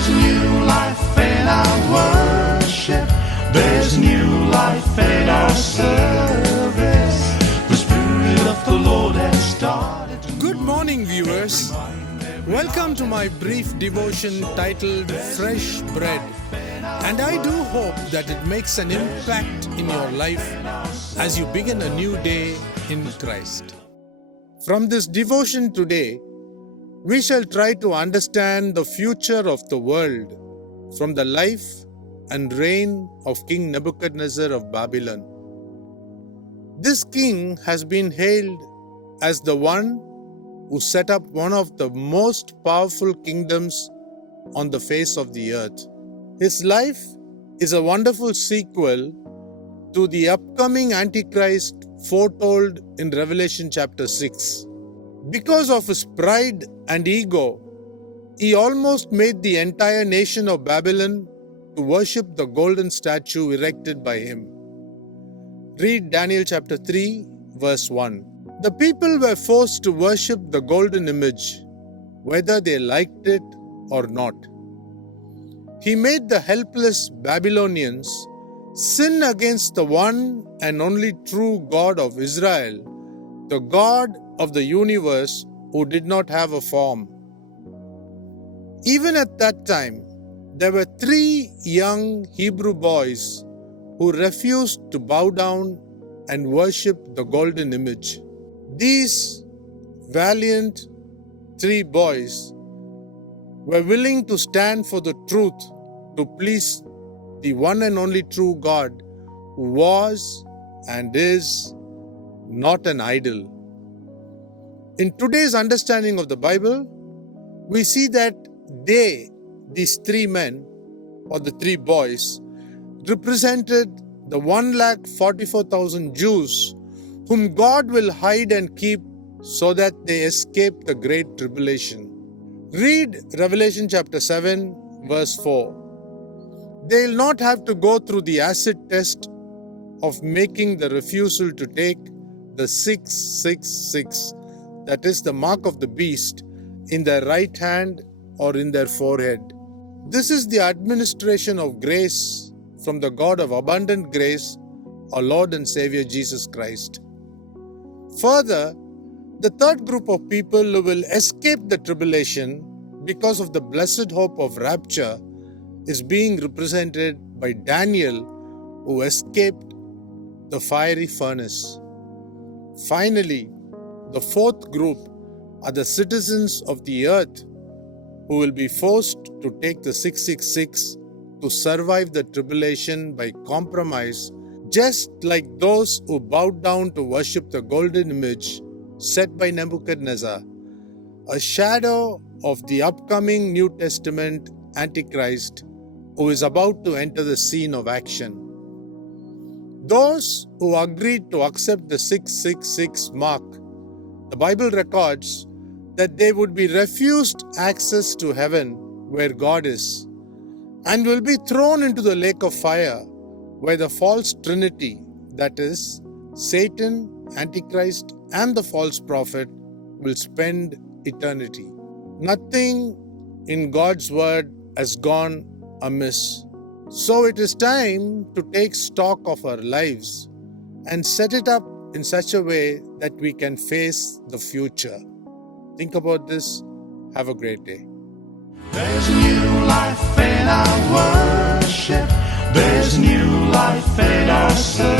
There's new life in our worship. There's new life in our service. The Spirit of the Lord has started to Good morning, viewers. Welcome to my brief devotion titled Fresh Bread. And I do hope that it makes an impact in your life as you begin a new day in Christ. From this devotion today, we shall try to understand the future of the world from the life and reign of King Nebuchadnezzar of Babylon. This king has been hailed as the one who set up one of the most powerful kingdoms on the face of the earth. His life is a wonderful sequel to the upcoming Antichrist foretold in Revelation chapter 6. Because of his pride and ego, he almost made the entire nation of Babylon to worship the golden statue erected by him. Read Daniel chapter 3, verse 1. The people were forced to worship the golden image, whether they liked it or not. He made the helpless Babylonians sin against the one and only true God of Israel, the God of the universe who did not have a form. Even at that time, there were 3 young Hebrew boys who refused to bow down and worship the golden image. These valiant 3 boys were willing to stand for the truth to please the one and only true God who was and is not an idol. In today's understanding of the Bible, we see that these 3 men or the 3 boys represented the 144,000 Jews whom God will hide and keep so that they escape the great tribulation. Read Revelation chapter 7 verse 4. They will not have to go through the acid test of making the refusal to take the 666, that is the mark of the beast, in their right hand or in their forehead. This is the administration of grace from the God of abundant grace, our Lord and Savior Jesus Christ. Further, the third group of people who will escape the tribulation because of the blessed hope of rapture is being represented by Daniel, who escaped the fiery furnace. Finally, the fourth group are the citizens of the earth who will be forced to take the 666 to survive the tribulation by compromise, just like those who bowed down to worship the golden image set by Nebuchadnezzar, a shadow of the upcoming New Testament Antichrist who is about to enter the scene of action. Those who agreed to accept the 666 mark, the Bible records that they would be refused access to heaven where God is and will be thrown into the lake of fire where the false trinity, that is, Satan, Antichrist and the false prophet, will spend eternity. Nothing in God's word has gone amiss. So it is time to take stock of our lives and set it up in such a way that we can face the future. Think about this. Have a great day. There's new life in our worship. There's new life in our service.